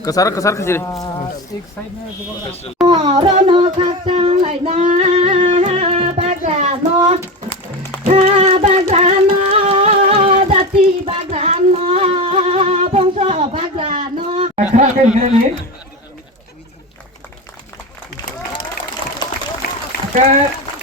Kesana ke sini.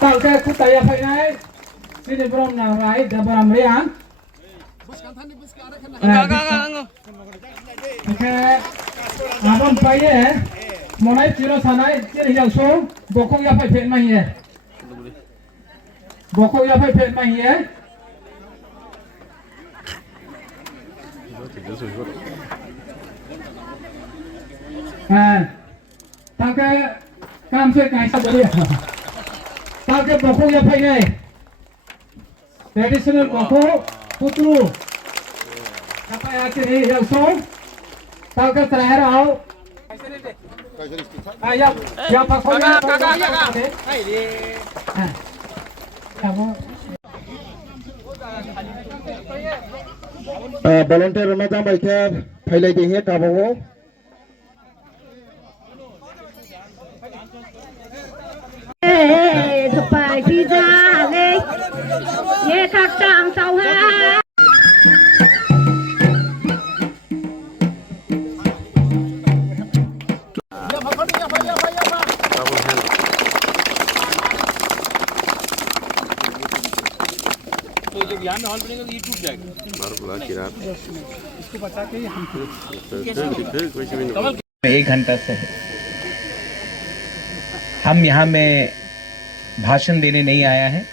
Tangke kutaya finai sini brom na rai dabaram rian. Oke, abang paye monai ciro sanai ciri yang so bokong ya pai pet mai ye. Bokong ya pai pet mai ye. Tangke काम से कैसा बोलिए ताकि बखो या भाई नहीं traditional बखो पुत्रु apa ya sini yang so tahu terakhir आओ ya pak volunteer Ramadan baik ya pilih dia kamu phải đi ra đây nghe các trang sau ha तो जब यहाँ में हॉल बनेगा तो यूट्यूब जाएगा इसको बचा के हम 1 घंटा से हम यहाँ में भाषण देने नहीं आया है,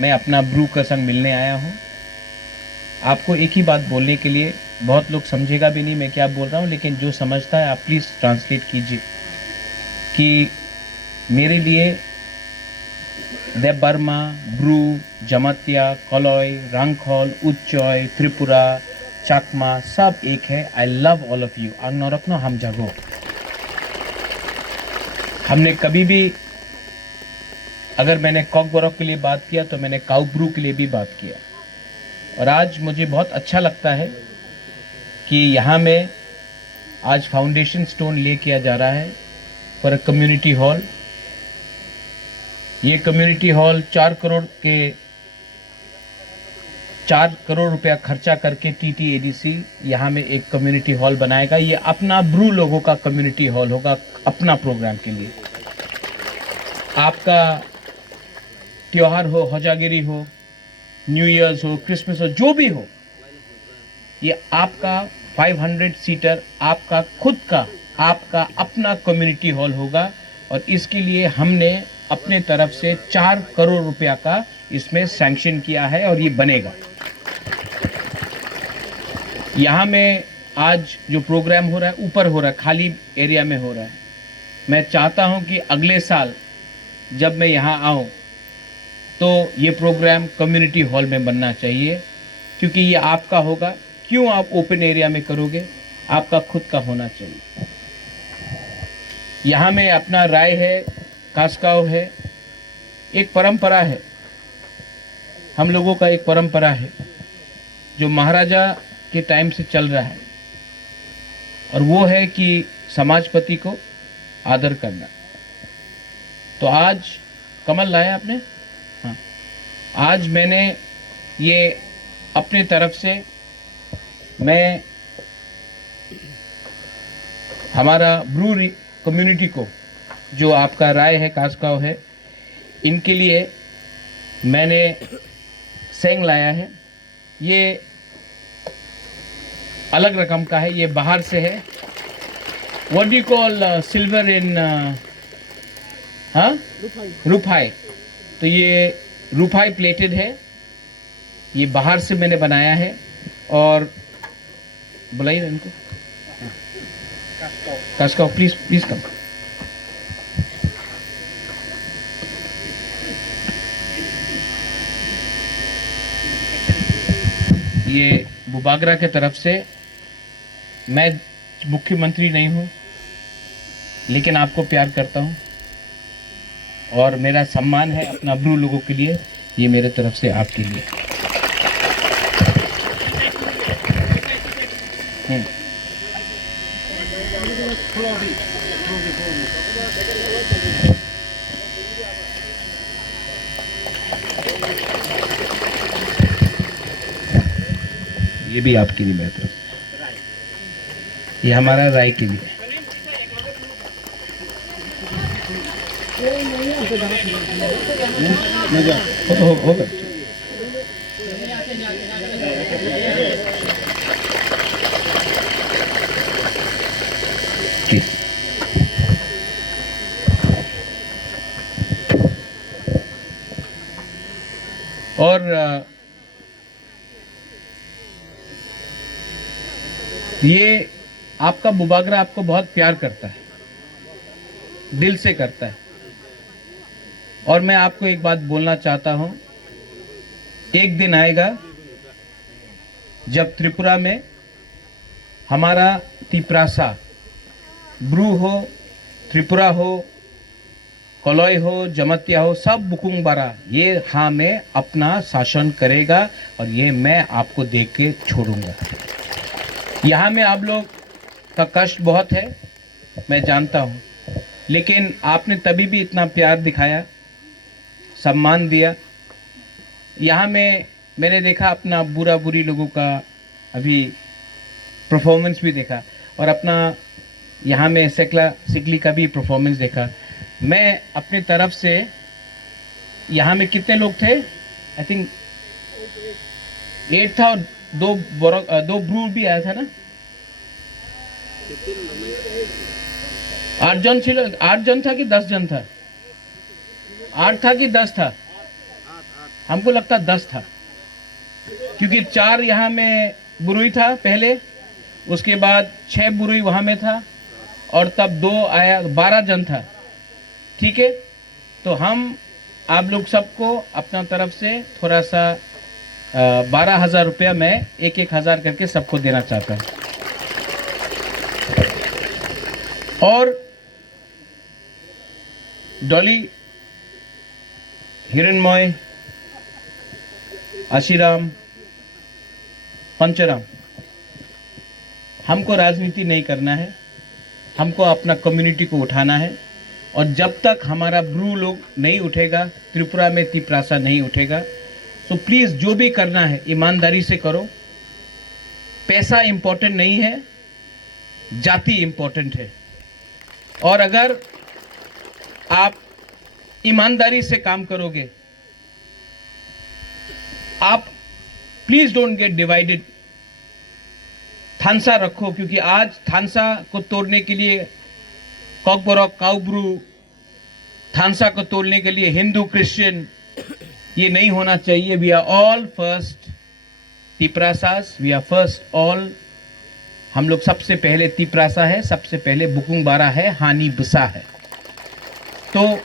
मैं अपना ब्रू का संग मिलने आया हूँ। आपको एक ही बात बोलने के लिए, बहुत लोग समझेगा भी नहीं मैं क्या बोल रहा हूँ, लेकिन जो समझता है आप प्लीज़ ट्रांसलेट कीजिए कि मेरे लिए देव बर्मा, ब्रू, जमातिया, कलॉय, रंगखोल, उच्चॉय, त्रिपुरा, चकमा सब एक है। I love all of you. आग न रखना हम जगो। हमने कभी भी, अगर मैंने कॉक बोरक के लिए बात किया तो मैंने काउ ब्रू के लिए भी बात किया। और आज मुझे बहुत अच्छा लगता है कि यहाँ में आज फाउंडेशन स्टोन ले किया जा रहा है फॉर अ कम्युनिटी हॉल। ये कम्युनिटी हॉल 4 करोड़ रुपया खर्चा करके TTADC यहाँ में एक कम्युनिटी हॉल बनाएगा। ये अपना ब्रू लोगों का कम्युनिटी हॉल होगा, अपना प्रोग्राम के लिए। आपका त्योहार हो, हजागिरी हो, न्यू ईयर्स हो, क्रिसमस हो, जो भी हो, ये आपका 500 सीटर आपका खुद का, आपका अपना कम्युनिटी हॉल होगा। और इसके लिए हमने अपने तरफ से 4 करोड़ रुपया का इसमें सैंक्शन किया है और ये बनेगा। यहाँ में आज जो प्रोग्राम हो रहा है ऊपर हो रहा है, खाली एरिया में हो रहा है। मैं चाहता हूँ कि अगले साल जब मैं यहाँ आऊँ तो ये प्रोग्राम कम्युनिटी हॉल में बनना चाहिए, क्योंकि ये आपका होगा। क्यों आप ओपन एरिया में करोगे? आपका खुद का होना चाहिए। यहाँ में अपना राय है, कास्काव है, एक परंपरा है, हम लोगों का एक परंपरा है जो महाराजा के टाइम से चल रहा है, और वो है कि समाजपति को आदर करना। तो आज कमल लाया आपने, हाँ, आज मैंने ये अपने तरफ से, मैं हमारा ब्रू कम्युनिटी को, जो आपका राय है, कास्काव है, इनके लिए मैंने सेंग लाया है। ये अलग रकम का है, ये बाहर से है। What do you call silver in रुपाई। तो ये रुपाई प्लेटेड है, ये बाहर से मैंने बनाया है। और बुलाइए इनको, कास्काव प्लीज प्लीज कम। ये बुबागरा के तरफ से, मैं मुख्यमंत्री नहीं हूँ लेकिन आपको प्यार करता हूँ और मेरा सम्मान है अपना ब्रू लोगों के लिए, ये मेरे तरफ से आपके लिए। ये भी आपके लिए मेरी तरफ से, ये हमारा राय के लिए। होगा और ये आपका बुबागरा आपको बहुत प्यार करता है, दिल से करता है। और मैं आपको एक बात बोलना चाहता हूं, एक दिन आएगा जब त्रिपुरा में हमारा तिप्रासा, ब्रू हो, त्रिपुरा हो, कलॉय हो, जमतिया हो, सब बुकुंग बारा ये हाँ में अपना शासन करेगा और ये मैं आपको देख के छोड़ूंगा। यहाँ में आप लोग का कष्ट बहुत है, मैं जानता हूँ, लेकिन आपने तभी भी इतना प्यार दिखाया, सम्मान दिया। यहाँ में मैंने देखा अपना बुरा बुरी लोगों का अभी परफॉर्मेंस भी देखा और अपना यहाँ में सिकली का भी परफॉर्मेंस देखा। मैं अपनी तरफ से यहाँ में कितने लोग थे, आई थिंक 8 था और दो ब्रू भी आया था ना, 8 जन था कि 10 जन था, 8 था कि 10 था, हमको लगता 10 था, क्योंकि 4 यहाँ में बुरुई था पहले, उसके बाद 6 बुरुई वहाँ में था और तब 2 आया, 12 जन था। ठीक है, तो हम आप लोग सबको अपना तरफ से थोड़ा सा 12,000 रुपया मैं 1,000 करके सबको देना चाहता हूँ। और डॉली, हिरणमय, आशीराम, पंचराम, हमको राजनीति नहीं करना है, हमको अपना कम्युनिटी को उठाना है। और जब तक हमारा ब्रू लोग नहीं उठेगा, त्रिपुरा में तिप्रासा नहीं उठेगा, तो प्लीज़ जो भी करना है ईमानदारी से करो। पैसा इम्पोर्टेंट नहीं है, जाति इम्पोर्टेंट है। और अगर आप ईमानदारी से काम करोगे, आप प्लीज डोंट गेट डिवाइडेड। थानसा रखो, क्योंकि आज थानसा को तोड़ने के लिए कॉकबोरॉक, काउब्रू, थानसा को तोड़ने के लिए हिंदू क्रिश्चियन, ये नहीं होना चाहिए। We are all first Tiprasas, we are first all. हम लोग सबसे पहले तिप्रासा है, सबसे पहले बुकुंग बारा है, हानि बुसा है। तो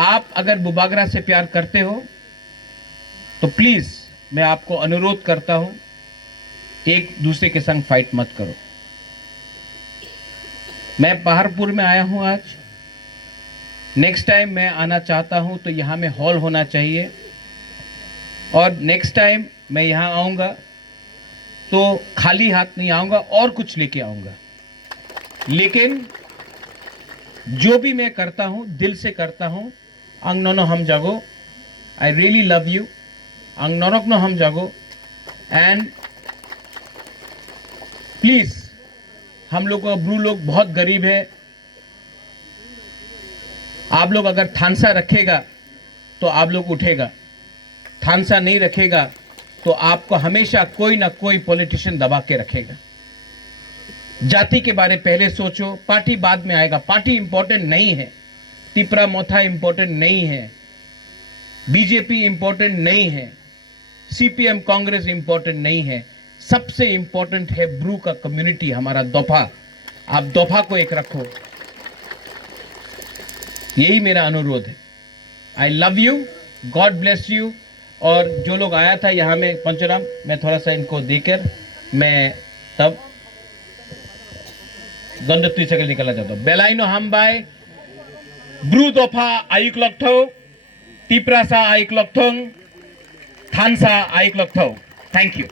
आप अगर बुबागरा से प्यार करते हो तो प्लीज मैं आपको अनुरोध करता हूं, एक दूसरे के संग फाइट मत करो। मैं पहाड़पुर में आया हूं आज, नेक्स्ट टाइम मैं आना चाहता हूं तो यहां में हॉल होना चाहिए। और नेक्स्ट टाइम मैं यहां आऊंगा तो खाली हाथ नहीं आऊंगा, और कुछ लेके आऊंगा। लेकिन जो भी मैं करता हूं दिल से करता हूं। अंग नोनो हम जागो, आई रियली लव यू। अंग नोनक नो हम जागो। एंड प्लीज, हम लोग का ब्रू लोग बहुत गरीब है। आप लोग अगर थानसा रखेगा तो आप लोग उठेगा, थानसा नहीं रखेगा तो आपको हमेशा कोई ना कोई पॉलिटिशियन दबा के रखेगा। जाति के बारे पहले सोचो, पार्टी बाद में आएगा। पार्टी इंपॉर्टेंट नहीं है, तिपरा मोथा इंपॉर्टेंट नहीं है, बीजेपी इंपॉर्टेंट नहीं है, सीपीएम कांग्रेस इंपॉर्टेंट नहीं है। सबसे इंपॉर्टेंट है ब्रू का कम्युनिटी, हमारा दोफा। आप दोफा को एक रखो, यही मेरा अनुरोध है। I love you, God bless you. और जो लोग आया था यहाँ में पंचराम, मैं थोड़ा सा इनको देकर मैं तब गंधत्री से निकलना चाहता हूँ। बेलाइनो हम बाय ब्रू दोफा आयुक लक्थो टिप्रासा आयुक लक्थोंग थानसा आयुक लक्थो। Thank you.